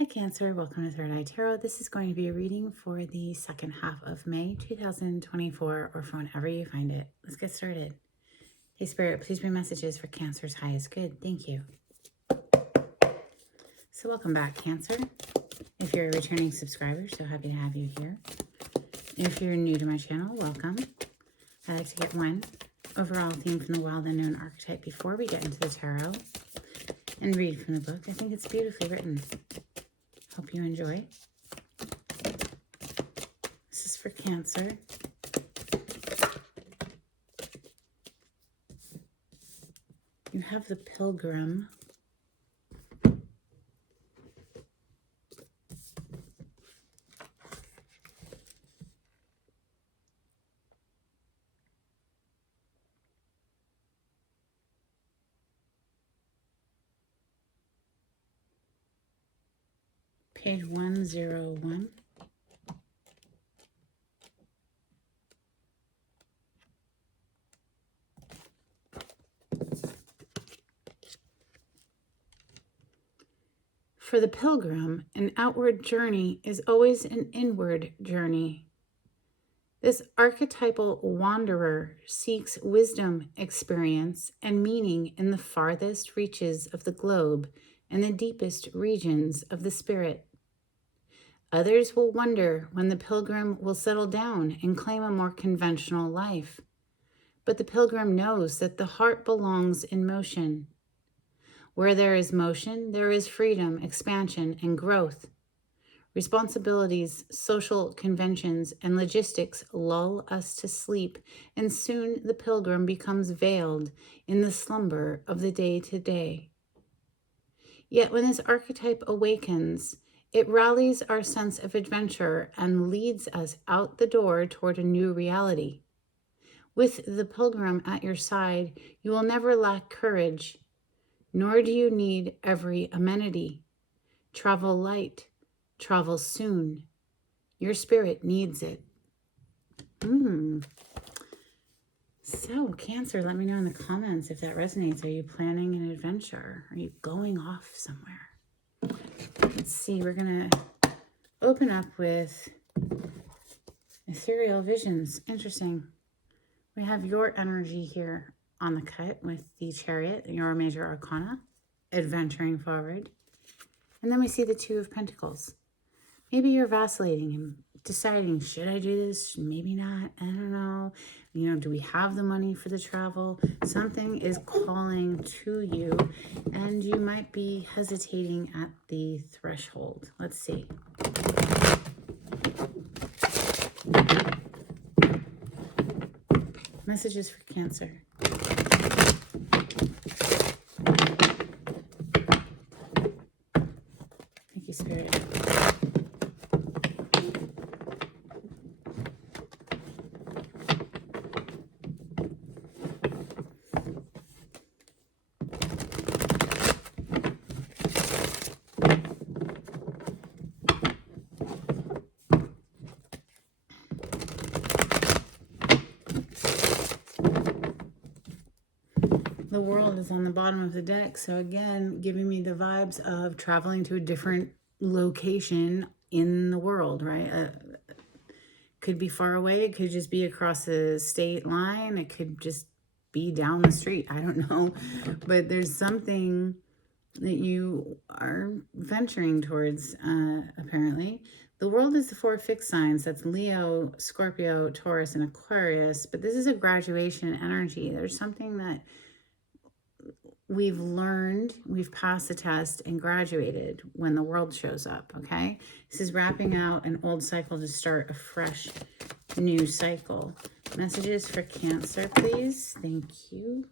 Hi Cancer, welcome to Third Eye Tarot. This is going to be a reading for the second half of May 2024 or for whenever you find it. Let's get started. Hey Spirit, please bring messages for Cancer's highest good. Thank you. So welcome back, Cancer. If you're a returning subscriber, so happy to have you here. If you're new to my channel, welcome. I like to get one overall theme from the Wild Unknown archetype before we get into the tarot and read from the book. I think it's beautifully written. Hope you enjoy. This is for Cancer. You have the Pilgrim. Page 101. For the pilgrim, an outward journey is always an inward journey. This archetypal wanderer seeks wisdom, experience, and meaning in the farthest reaches of the globe and the deepest regions of the spirit. Others will wonder when the pilgrim will settle down and claim a more conventional life. But the pilgrim knows that the heart belongs in motion. Where there is motion, there is freedom, expansion, and growth. Responsibilities, social conventions, and logistics lull us to sleep, and soon the pilgrim becomes veiled in the slumber of the day-to-day. Yet when this archetype awakens, it rallies our sense of adventure and leads us out the door toward a new reality. With the pilgrim at your side, you will never lack courage, nor do you need every amenity. Travel light, travel soon. Your spirit needs it. So, Cancer, let me know in the comments if that resonates. Are you planning an adventure? Are you going off somewhere? Let's see, we're going to open up with Ethereal Visions. Interesting. We have your energy here on the cut with the Chariot, your major arcana, adventuring forward. And then we see the Two of Pentacles. Maybe you're vacillating and deciding, should I do this? Maybe not. I don't know. Do we have the money for the travel? Something is calling to you, and you might be hesitating at the threshold. Let's see. Messages for Cancer. Thank you, Spirit. The World is on the bottom of the deck. So again, giving me the vibes of traveling to a different location in the world, right? Could be far away. It could just be across the state line. It could just be down the street. I don't know. But there's something that you are venturing towards, apparently. The World is the four fixed signs. That's Leo, Scorpio, Taurus, and Aquarius. But this is a graduation energy. There's something that we've learned, we've passed the test and graduated when the World shows up, okay? This is wrapping out an old cycle to start a fresh new cycle. Messages for Cancer, please. Thank you.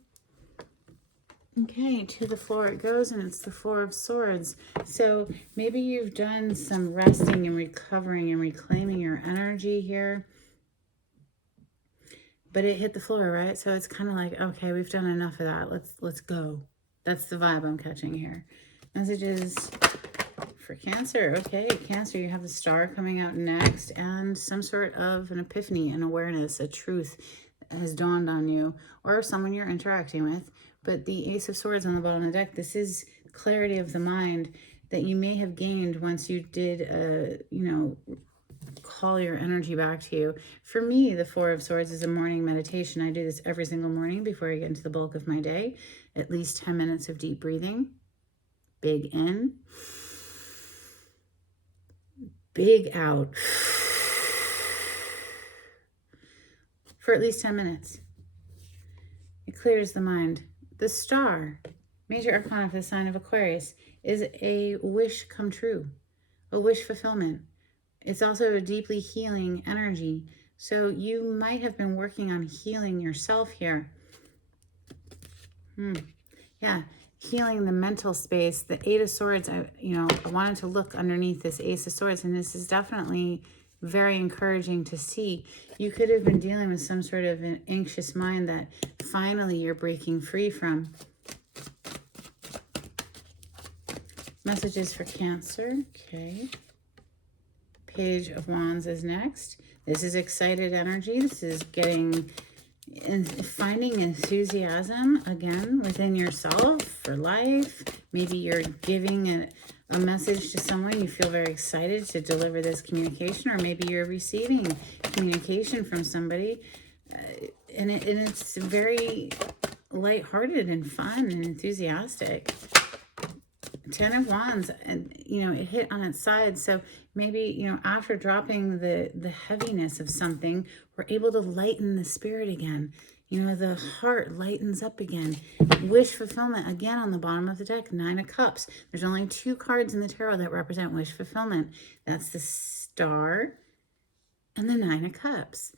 Okay, to the floor it goes, and it's the Four of Swords. So maybe you've done some resting and recovering and reclaiming your energy here. But it hit the floor, right? So it's kind of like, okay, we've done enough of that. Let's go. That's the vibe I'm catching here. Messages for Cancer. Okay, Cancer, you have the Star coming out next, and some sort of an epiphany, an awareness, a truth has dawned on you, or someone you're interacting with. But the Ace of Swords on the bottom of the deck, this is clarity of the mind. that you may have gained once you did, call your energy back to you. For me, the Four of Swords is a morning meditation. I do this every single morning before I get into the bulk of my day. At least 10 minutes of deep breathing. Big in. Big out. For at least 10 minutes. It clears the mind. The star, major arcana for the sign of Aquarius, is a wish come true, a wish fulfillment. It's also a deeply healing energy. So you might have been working on healing yourself here. Yeah, healing the mental space. The Eight of Swords, I wanted to look underneath this Ace of Swords, and this is definitely very encouraging to see. You could have been dealing with some sort of an anxious mind that finally you're breaking free from. Messages for Cancer. Okay. Page of Wands is next. This is excited energy. This is getting and finding enthusiasm again within yourself for life. Maybe you're giving a message to someone. You feel very excited to deliver this communication, or maybe you're receiving communication from somebody, and it's very lighthearted and fun and enthusiastic. Ten of Wands, and it hit on its side. So maybe after dropping the heaviness of something, we're able to lighten the spirit again. The heart lightens up again. Wish fulfillment again on the bottom of the deck. Nine of Cups. There's only 2 cards in the tarot that represent wish fulfillment. That's the Star and the Nine of Cups.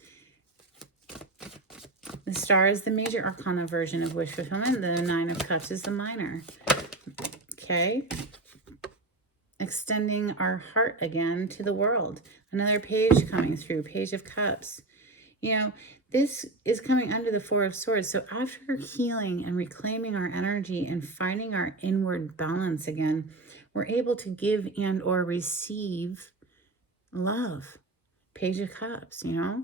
The Star is the major arcana version of wish fulfillment. The Nine of Cups is the minor. Okay, extending our heart again to the world. Another page coming through, Page of Cups. This is coming under the Four of Swords. So after healing and reclaiming our energy and finding our inward balance again, we're able to give and or receive love. Page of Cups, Yeah,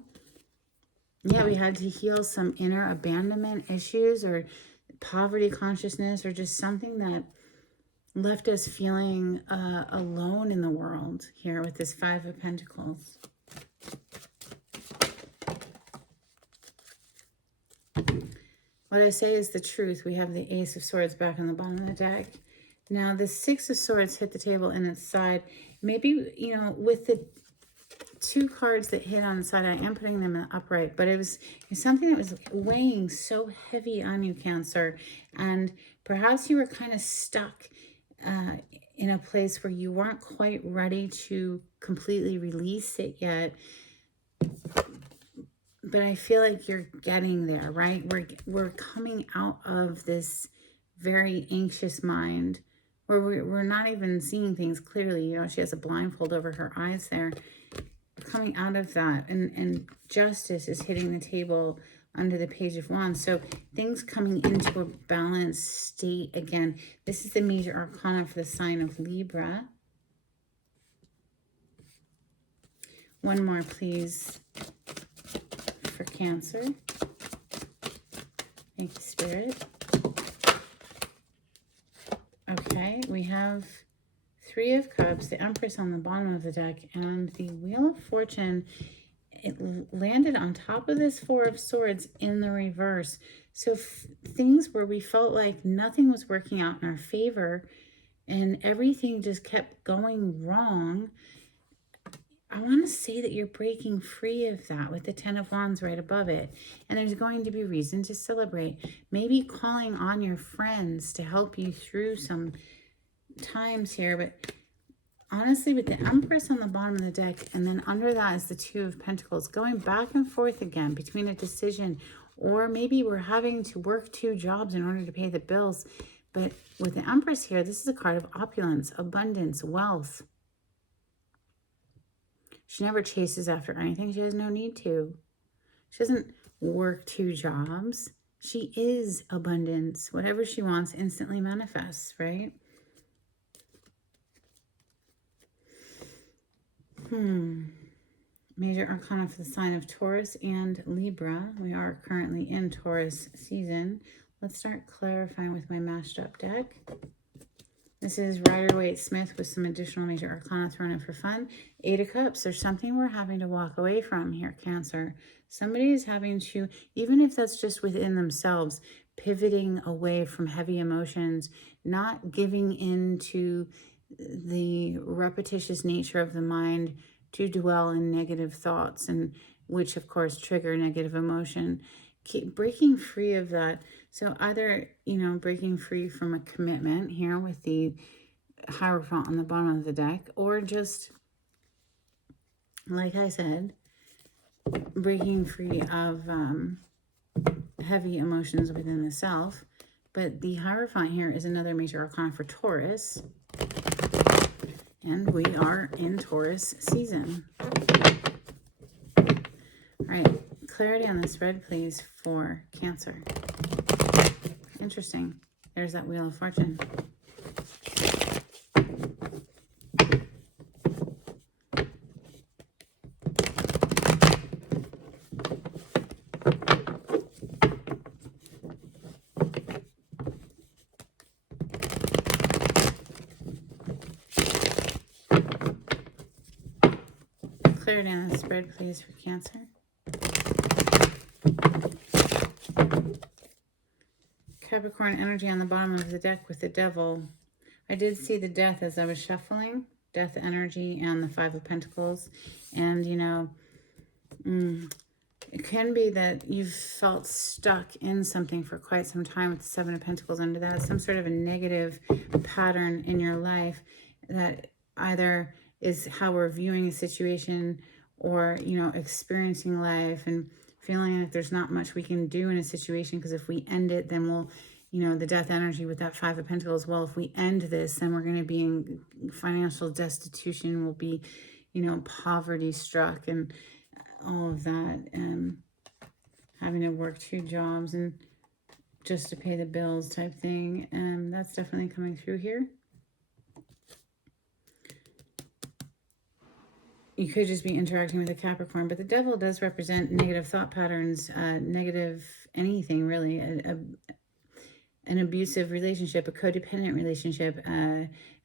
we had to heal some inner abandonment issues or poverty consciousness, or just something that left us feeling alone in the world here with this Five of Pentacles. What I say is the truth. We have the Ace of Swords back on the bottom of the deck. Now the Six of Swords hit the table in its side. Maybe, with the 2 cards that hit on the side, I am putting them in the upright, but it was something that was weighing so heavy on you, Cancer. And perhaps you were kind of stuck in a place where you weren't quite ready to completely release it yet. But I feel like you're getting there, right? We're coming out of this very anxious mind where we're not even seeing things clearly. She has a blindfold over her eyes there. We're coming out of that, and justice is hitting the table under the Page of Wands. So things coming into a balanced state again. This is the major arcana for the sign of Libra. One more, please, for Cancer. Thank you, Spirit. Okay, we have 3 of Cups, the Empress on the bottom of the deck, and the Wheel of Fortune. It landed on top of this Four of Swords in the reverse. So things where we felt like nothing was working out in our favor and everything just kept going wrong, I want to say that you're breaking free of that with the Ten of Wands right above it. And there's going to be reason to celebrate. Maybe calling on your friends to help you through some times here. But honestly, with the Empress on the bottom of the deck, and then under that is the Two of Pentacles, going back and forth again between a decision, or maybe we're having to work 2 jobs in order to pay the bills. But with the Empress here, this is a card of opulence, abundance, wealth. She never chases after anything. She has no need to. She doesn't work 2 jobs. She is abundance. Whatever she wants instantly manifests, right? Major Arcana for the sign of Taurus and Libra. We are currently in Taurus season. Let's start clarifying with my mashed up deck. This is Rider-Waite-Smith with some additional major arcana thrown in for fun. 8 of Cups. There's something we're having to walk away from here, Cancer. Somebody is having to, even if that's just within themselves, pivoting away from heavy emotions, not giving in to the repetitious nature of the mind to dwell in negative thoughts, and which of course trigger negative emotion. Keep breaking free of that. So either, breaking free from a commitment here with the Hierophant on the bottom of the deck, or just, like I said, breaking free of heavy emotions within the self. But the Hierophant here is another major arcana for Taurus. And we are in Taurus season. All right, clarity on the spread, please, for Cancer. Interesting. There's that Wheel of Fortune. Clarity on the spread, please, for Cancer. Capricorn energy on the bottom of the deck with the Devil. I did see the Death as I was shuffling. Death energy and the 5 of Pentacles. And, it can be that you've felt stuck in something for quite some time with the 7 of Pentacles under that. Some sort of a negative pattern in your life that either is how we're viewing a situation, or, experiencing life and feeling like there's not much we can do in a situation, because if we end it, then we'll, the Death energy with that 5 of Pentacles, well, if we end this, then we're going to be in financial destitution, we'll be, poverty struck and all of that, and having to work 2 jobs and just to pay the bills type thing. And that's definitely coming through here. You could just be interacting with a Capricorn, but the Devil does represent negative thought patterns, negative anything really, an abusive relationship, a codependent relationship,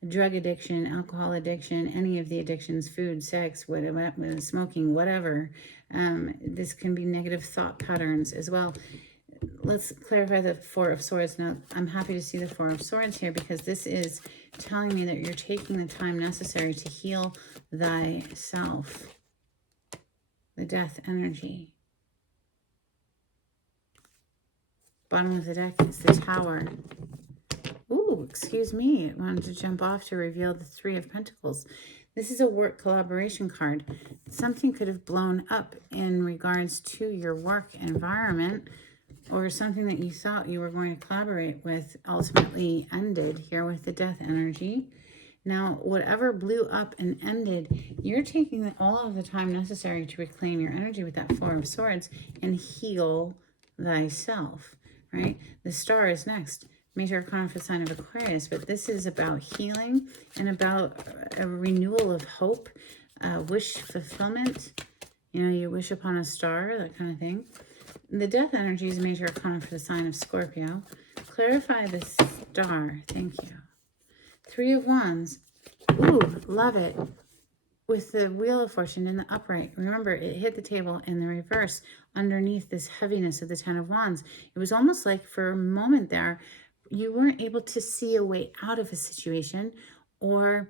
drug addiction, alcohol addiction, any of the addictions, food, sex, whatever, smoking, whatever. This can be negative thought patterns as well. Let's clarify the 4 of Swords. Now, I'm happy to see the 4 of Swords here, because this is telling me that you're taking the time necessary to heal thyself. The Death energy. Bottom of the deck is the Tower. Ooh, excuse me. I wanted to jump off to reveal the 3 of Pentacles. This is a work collaboration card. Something could have blown up in regards to your work environment, or something that you thought you were going to collaborate with ultimately ended here with the Death energy. Now, whatever blew up and ended, you're taking all of the time necessary to reclaim your energy with that 4 of Swords and heal thyself, right? The Star is next. Major arcana for the sign of Aquarius, but this is about healing and about a renewal of hope, wish fulfillment. You wish upon a star, that kind of thing. The Death energy is major arcana for the sign of Scorpio. Clarify the Star. Thank you. 3 of Wands. Ooh, love it. With the Wheel of Fortune in the upright. Remember, it hit the table in the reverse underneath this heaviness of the 10 of Wands. It was almost like for a moment there, you weren't able to see a way out of a situation, or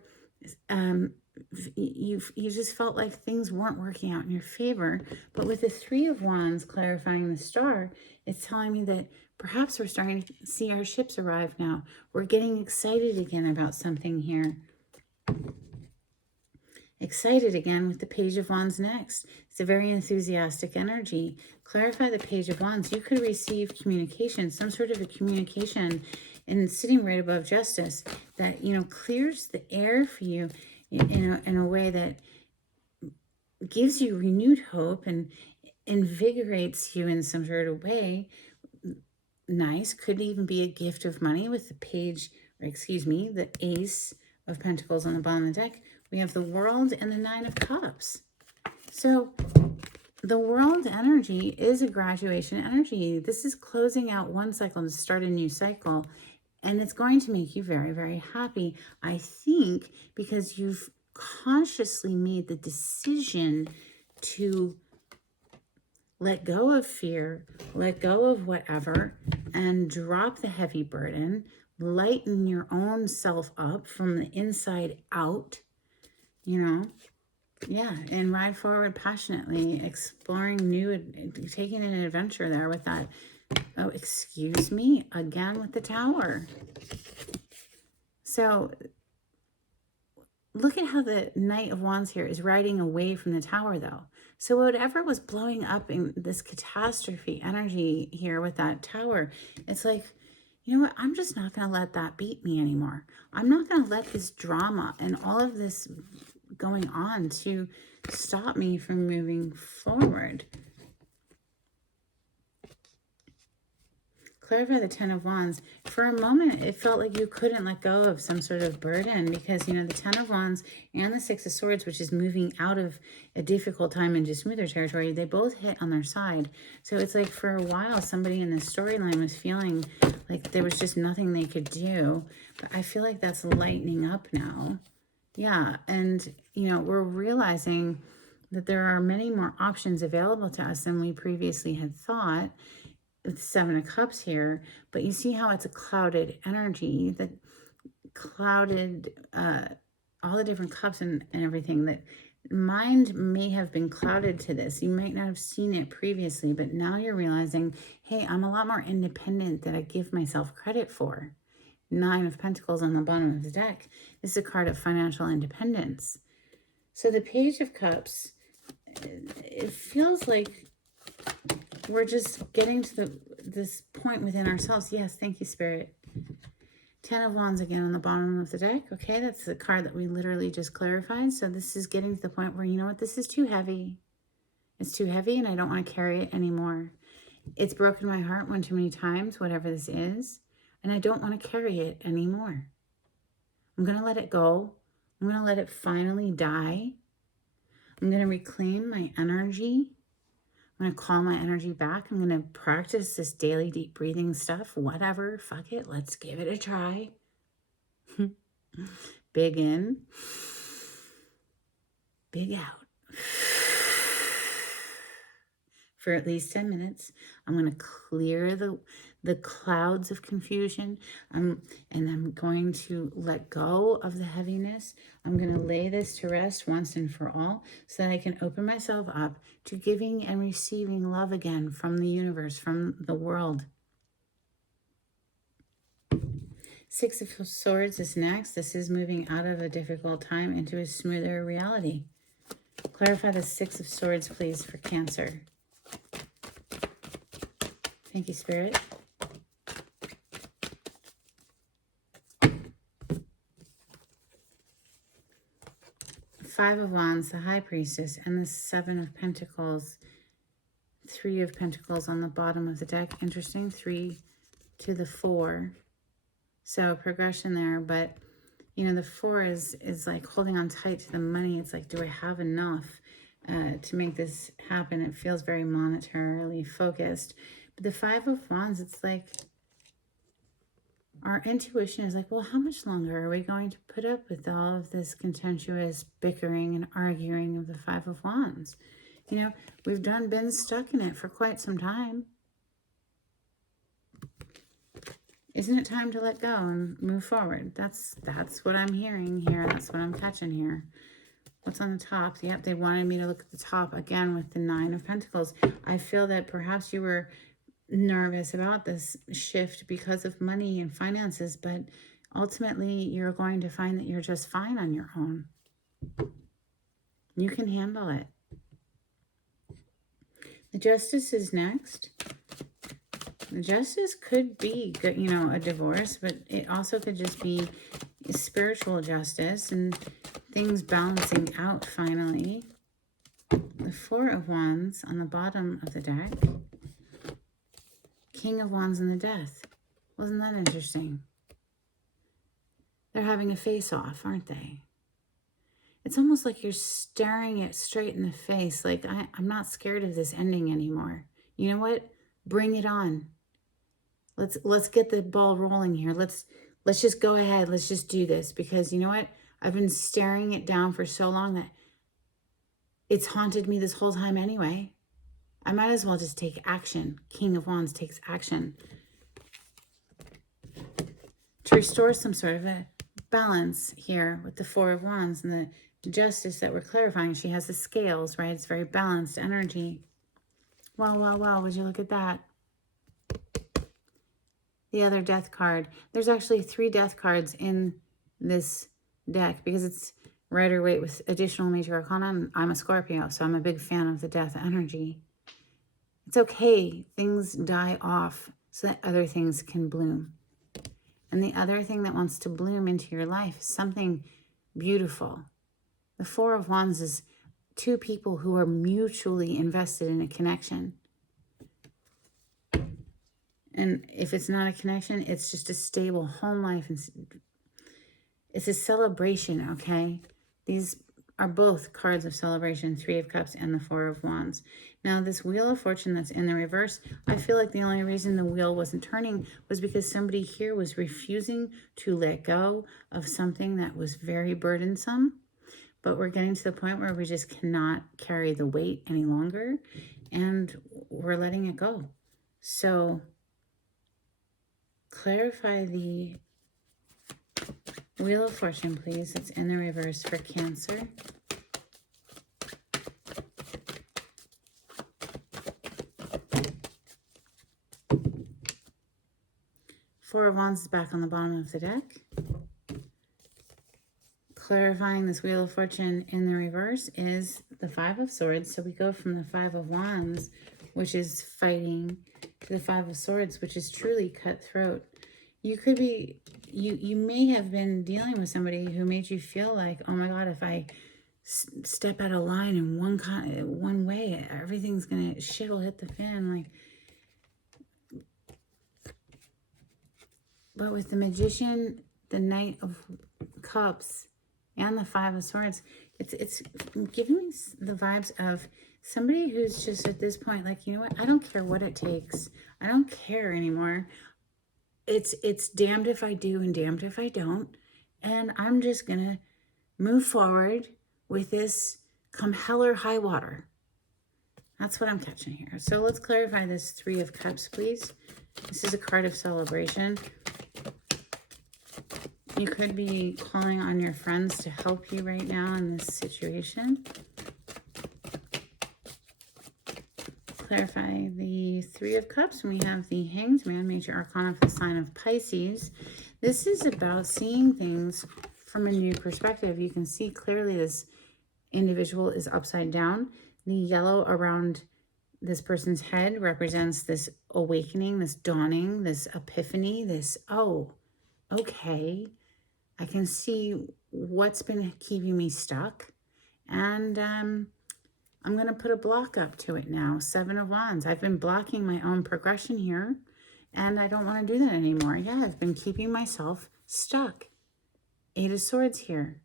you just felt like things weren't working out in your favor. But with the 3 of Wands clarifying the Star, it's telling me that perhaps we're starting to see our ships arrive now. We're getting excited again about something here. Excited again with the Page of Wands next. It's a very enthusiastic energy. Clarify the Page of Wands. You could receive communication, some sort of a communication, and sitting right above Justice that, clears the air for you in a way that gives you renewed hope and invigorates you in some sort of way. Nice. Could even be a gift of money with the the Ace of Pentacles on the bottom of the deck. We have the World and the 9 of Cups. So the World energy is a graduation energy. This is closing out one cycle to start a new cycle. And it's going to make you very, very happy, I think, because you've consciously made the decision to let go of fear, let go of whatever, and drop the heavy burden, lighten your own self up from the inside out, you know? Yeah, and ride forward passionately, exploring new, taking an adventure there with that. Oh, excuse me, again with the Tower. So look at how the Knight of Wands here is riding away from the Tower, though. So whatever was blowing up in this catastrophe energy here with that Tower, it's like, you know what? I'm just not going to let that beat me anymore. I'm not going to let this drama and all of this going on to stop me from moving forward. Clarify the Ten of Wands. For a moment, it felt like you couldn't let go of some sort of burden because, you know, the Ten of Wands and the Six of Swords, which is moving out of a difficult time into smoother territory, they both hit on their side. So it's like for a while, somebody in the storyline was feeling like there was just nothing they could do. But I feel like that's lightening up now. Yeah, and, you know, we're realizing that there are many more options available to us than we previously had thought. The Seven of Cups here, but you see how it's a clouded energy, that clouded all the different cups and everything. That mind may have been clouded to this. You might not have seen it previously, but now you're realizing, hey, I'm a lot more independent than I give myself credit for. Nine of Pentacles on the bottom of the deck. This is a card of financial independence. So the Page of Cups, it feels like we're just getting to this point within ourselves. Yes, thank you, Spirit. Ten of Wands again on the bottom of the deck. Okay, that's the card that we literally just clarified. So this is getting to the point where, you know what, this is too heavy. It's too heavy and I don't want to carry it anymore. It's broken my heart one too many times, whatever this is, and I don't want to carry it anymore. I'm going to let it go. I'm going to let it finally die. I'm going to reclaim my energy. I'm going to call my energy back. I'm going to practice this daily deep breathing stuff. Whatever. Fuck it. Let's give it a try. Big in. Big out. For at least 10 minutes. I'm going to clear the clouds of confusion. And I'm going to let go of the heaviness. I'm going to lay this to rest once and for all so that I can open myself up to giving and receiving love again from the universe, from the world. Six of Swords is next. This is moving out of a difficult time into a smoother reality. Clarify the Six of Swords, please, for Cancer. Thank you, Spirit. Five of Wands, the High Priestess, and the Seven of Pentacles. Three of Pentacles on the bottom of the deck. Interesting. 3 to the 4. So progression there, but you know, the 4 is like holding on tight to the money. It's like, do I have enough to make this happen? It feels very monetarily focused. But the Five of Wands, it's like our intuition is like, well, how much longer are we going to put up with all of this contentious bickering and arguing of the Five of Wands? You know, we've been stuck in it for quite some time. Isn't it time to let go and move forward? That's what I'm hearing here. That's what I'm catching here. What's on the top? Yep, they wanted me to look at the top again with the Nine of Pentacles. I feel that perhaps you were nervous about this shift because of money and finances, but ultimately you're going to find that you're just fine on your own. You can handle it. The Justice is next. The Justice could be, you know, a divorce, but it also could just be spiritual justice and things balancing out finally. The Four of Wands on the bottom of the deck. King of Wands and the Death. Wasn't that interesting? They're having a face-off, aren't they? It's almost like you're staring it straight in the face. Like, I'm not scared of this ending anymore. You know what? Bring it on. Let's get the ball rolling here. Let's just go ahead. Let's just do this, because you know what? I've been staring it down for so long that it's haunted me this whole time anyway. I might as well just take action. King of Wands takes action to restore some sort of a balance here with the Four of Wands and the justice that we're clarifying. She has the scales, right? It's very balanced energy. Wow, wow, wow. Would you look at that? The other death card. There's actually 3 death cards in this deck because it's Rider-Waite with additional major arcana. And I'm a Scorpio, so I'm a big fan of the death energy. It's okay. Things die off so that other things can bloom. And the other thing that wants to bloom into your life is something beautiful. The Four of Wands is 2 people who are mutually invested in a connection. And if it's not a connection, it's just a stable home life. And it's a celebration, okay? These are both cards of celebration, 3 of Cups and the 4 of Wands. Now, this Wheel of Fortune that's in the reverse, I feel like the only reason the wheel wasn't turning was because somebody here was refusing to let go of something that was very burdensome. But we're getting to the point where we just cannot carry the weight any longer, and we're letting it go. So clarify the Wheel of Fortune, please. It's in the reverse for Cancer. Four of Wands is back on the bottom of the deck. Clarifying this Wheel of Fortune in the reverse is the 5 of Swords. So we go from the 5 of Wands, which is fighting, to the 5 of Swords, which is truly cutthroat. You could be, you may have been dealing with somebody who made you feel like, oh my God, if I step out of line in one way, everything's gonna, shit will hit the fan. Like, but with the Magician, the Knight of Cups, and the 5 of Swords, it's giving me the vibes of somebody who's just at this point, like, you know what? I don't care what it takes. I don't care anymore. It's damned if I do and damned if I don't. And I'm just going to move forward with this come hell or high water. That's what I'm catching here. So let's clarify this 3 of Cups, please. This is a card of celebration. You could be calling on your friends to help you right now in this situation. Clarify the 3 of Cups. We have the Hanged Man, major arcana for the sign of Pisces. This is about seeing things from a new perspective. You can see clearly this individual is upside down. The yellow around this person's head represents this awakening, this dawning, this epiphany, this, oh, okay, I can see what's been keeping me stuck, and I'm going to put a block up to it now. 7 of Wands. I've been blocking my own progression here, and I don't want to do that anymore. Yeah, I've been keeping myself stuck. 8 of Swords here.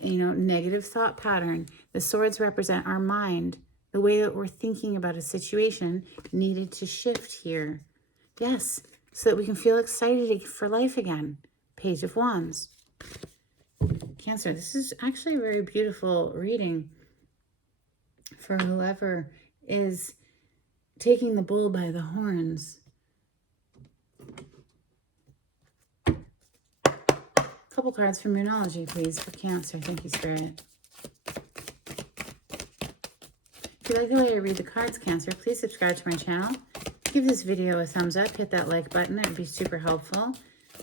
You know, negative thought pattern. The swords represent our mind. The way that we're thinking about a situation needed to shift here. Yes, so that we can feel excited for life again. Page of Wands. Cancer, this is actually a very beautiful reading for whoever is taking the bull by the horns. Couple cards for Moonology, please, for Cancer. Thank you, Spirit. If you like the way I read the cards, Cancer, please subscribe to my channel. Give this video a thumbs up. Hit that like button. It would be super helpful.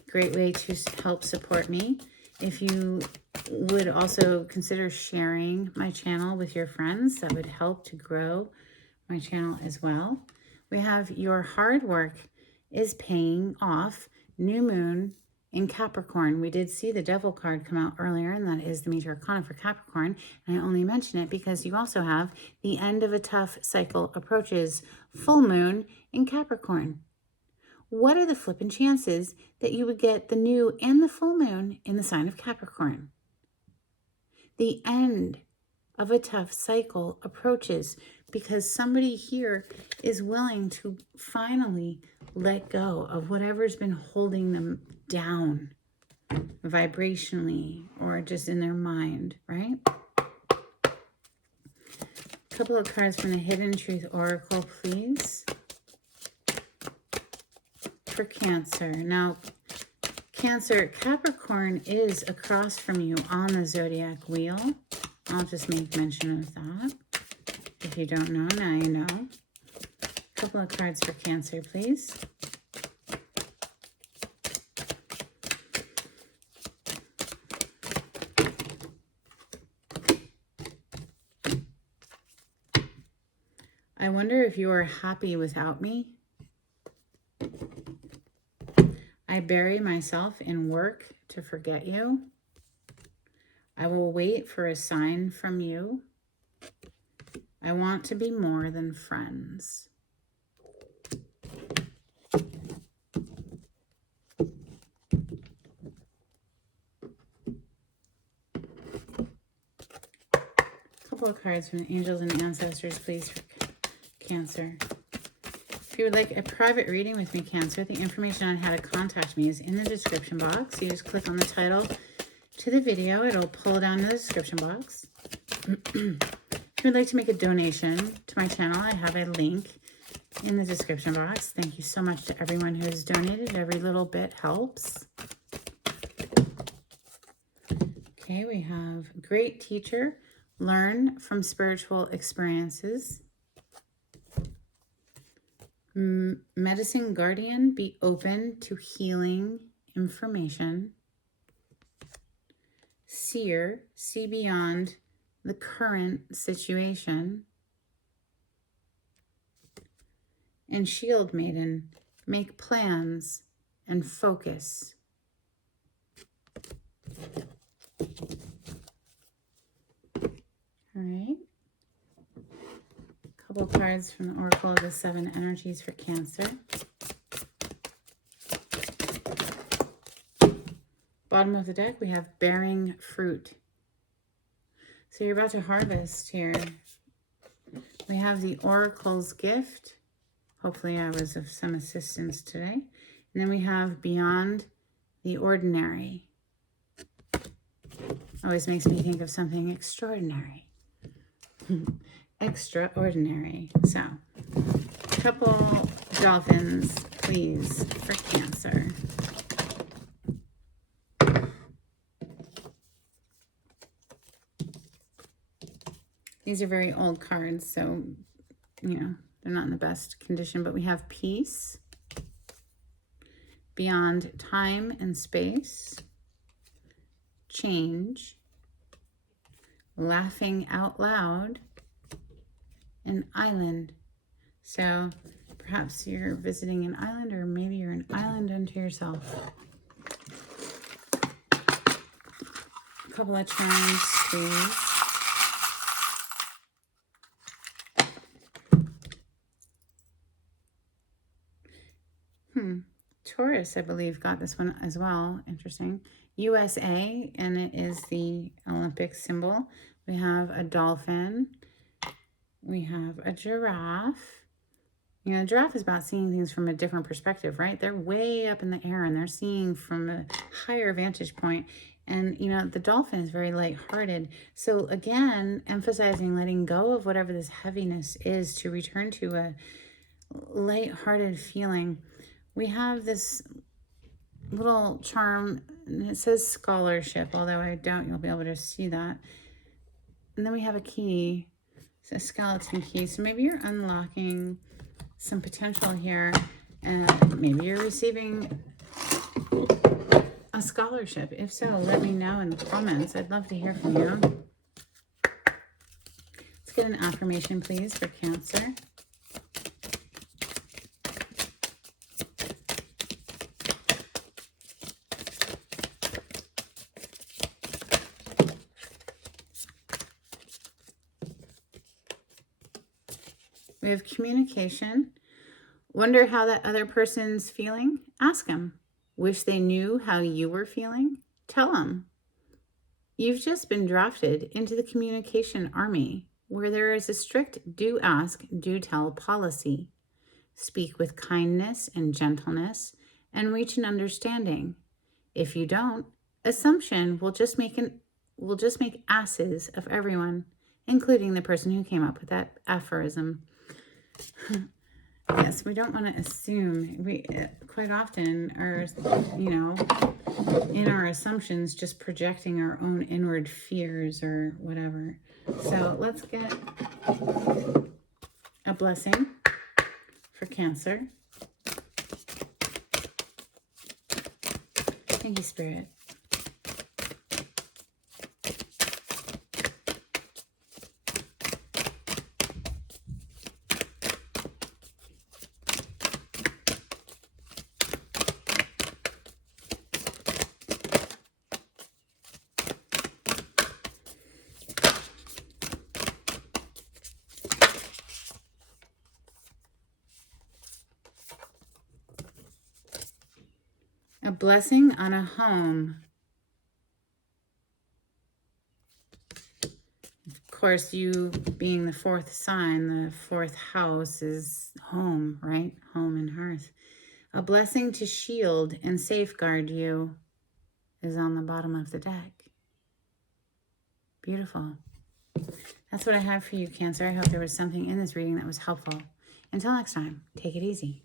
Great way to help support me. If you would also consider sharing my channel with your friends, that would help to grow my channel as well. We have your hard work is paying off. New moon in Capricorn. We did see the Devil card come out earlier, and that is the major arcana for Capricorn. And I only mention it because you also have the end of a tough cycle approaches, full moon in Capricorn. What are the flippin' chances that you would get the new and the full moon in the sign of Capricorn? The end of a tough cycle approaches because somebody here is willing to finally let go of whatever's been holding them down vibrationally or just in their mind, right? A couple of cards from the Hidden Truth Oracle, please, for Cancer. Now, Cancer, Capricorn is across from you on the zodiac wheel. I'll just make mention of that. If you don't know, now you know. A couple of cards for Cancer, please. I wonder if you are happy without me. I bury myself in work to forget you. I will wait for a sign from you. I want to be more than friends. A couple of cards from the angels and ancestors, please, for Cancer. If you would like a private reading with me, Cancer, the information on how to contact me is in the description box. You just click on the title to the video. It'll pull down the description box. If you would like to make a donation to my channel, I have a link in the description box. Thank you so much to everyone who has donated. Every little bit helps. Okay, we have great teacher. Learn from spiritual experiences. Medicine guardian, be open to healing information. Seer, see beyond the current situation. And shield maiden, make plans and focus. All right. Couple cards from the Oracle of the Seven Energies for Cancer. Bottom of the deck, we have bearing fruit. So you're about to harvest here. We have the Oracle's gift. Hopefully I was of some assistance today. And then we have beyond the ordinary. Always makes me think of something extraordinary. Extraordinary. So, a couple dolphins, please, for Cancer. These are very old cards, so, you know, they're not in the best condition, but we have peace, beyond time and space, change, laughing out loud, an island. So perhaps you're visiting an island, or maybe you're an island unto yourself. A couple of charms, please. Taurus, I believe, got this one as well. Interesting. USA, and it is the Olympic symbol. We have a dolphin. We have a giraffe. You know, a giraffe is about seeing things from a different perspective, right? They're way up in the air and they're seeing from a higher vantage point. And, you know, the dolphin is very lighthearted. So again, emphasizing letting go of whatever this heaviness is to return to a lighthearted feeling. We have this little charm, and it says scholarship, although I doubt you'll be able to see that. And then we have a key. It's a skeleton key. So maybe you're unlocking some potential here, and maybe you're receiving a scholarship. If so, let me know in the comments. I'd love to hear from you. Let's get an affirmation, please, for Cancer. We have communication. Wonder how that other person's feeling? Ask them. Wish they knew how you were feeling? Tell them. You've just been drafted into the communication army, where there is a strict do ask, do tell policy. Speak with kindness and gentleness and reach an understanding. If you don't, assumption will just make asses of everyone, including the person who came up with that aphorism. Yes, we don't want to assume. We quite often are, in our assumptions, just projecting our own inward fears or whatever. So let's get a blessing for Cancer. Thank you, Spirit. A blessing on a home. Of course, you being the fourth sign, the fourth house is home, right? Home and hearth. A blessing to shield and safeguard you is on the bottom of the deck. Beautiful. That's what I have for you, Cancer. I hope there was something in this reading that was helpful. Until next time, take it easy.